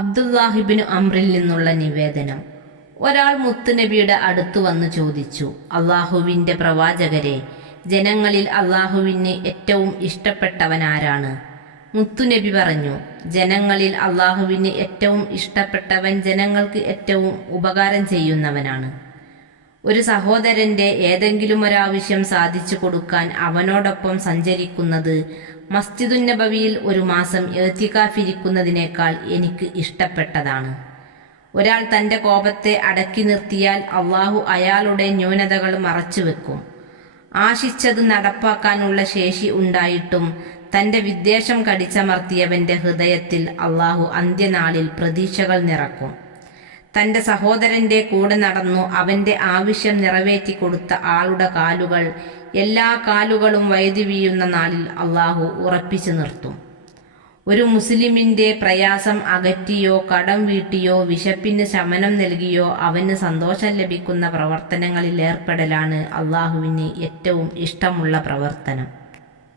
അബ്ദുല്ലാഹിബ്നു അംറിൽ നിന്നുള്ള നിവേദനം. ഒരാൾ മുത്തുനബിയുടെ അടുത്തു വന്നു ചോദിച്ചു, അള്ളാഹുവിന്റെ പ്രവാചകരെ, ജനങ്ങളിൽ അള്ളാഹുവിന് ഏറ്റവും ഇഷ്ടപ്പെട്ടവനാരാണ്? മുത്തുനബി പറഞ്ഞു, ജനങ്ങളിൽ അള്ളാഹുവിന് ഏറ്റവും ഇഷ്ടപ്പെട്ടവൻ ജനങ്ങൾക്ക് ഏറ്റവും ഉപകാരം ചെയ്യുന്നവനാണ്. ഒരു സഹോദരന്റെ ഏതെങ്കിലും ഒരാവശ്യം സാധിച്ചു കൊടുക്കാൻ അവനോടൊപ്പം സഞ്ചരിക്കുന്നത് മസ്ജിദുൻ നബവിയിൽ ഒരു മാസം ഇഅ്തികാഫിരിക്കുന്നതിനേക്കാൾ എനിക്ക് ഇഷ്ടപ്പെട്ടതാണ്. ഒരാൾ തന്റെ കോപത്തെ അടക്കി നിർത്തിയാൽ അള്ളാഹു അയാളുടെ ന്യൂനതകൾ മറച്ചുവെക്കും. ആശിച്ചത് നടപ്പാക്കാനുള്ള ശേഷി ഉണ്ടായിട്ടും തന്റെ വിദ്വേഷം കടിച്ചമർത്തിയവന്റെ ഹൃദയത്തിൽ അള്ളാഹു അന്ത്യനാളിൽ പ്രതീക്ഷകൾ നിറക്കും. തന്റെ സഹോദരന്റെ കൂടെ നടന്നു അവന്റെ ആവശ്യം നിറവേറ്റി കൊടുത്ത ആളുടെ കാലുകൾ എല്ലാ കാലുകളും വഴുതി വീഴുന്ന നാളിൽ അള്ളാഹു ഉറപ്പിച്ചു നിർത്തും. ഒരു മുസ്ലിമിന്റെ പ്രയാസം അകറ്റിയോ കടം വീട്ടിയോ വിശപ്പിന് ശമനം നൽകിയോ അവന് സന്തോഷം ലഭിക്കുന്ന പ്രവർത്തനങ്ങളിൽ ഏർപ്പെടലാണ് അള്ളാഹുവിന് ഏറ്റവും ഇഷ്ടമുള്ള പ്രവർത്തനം.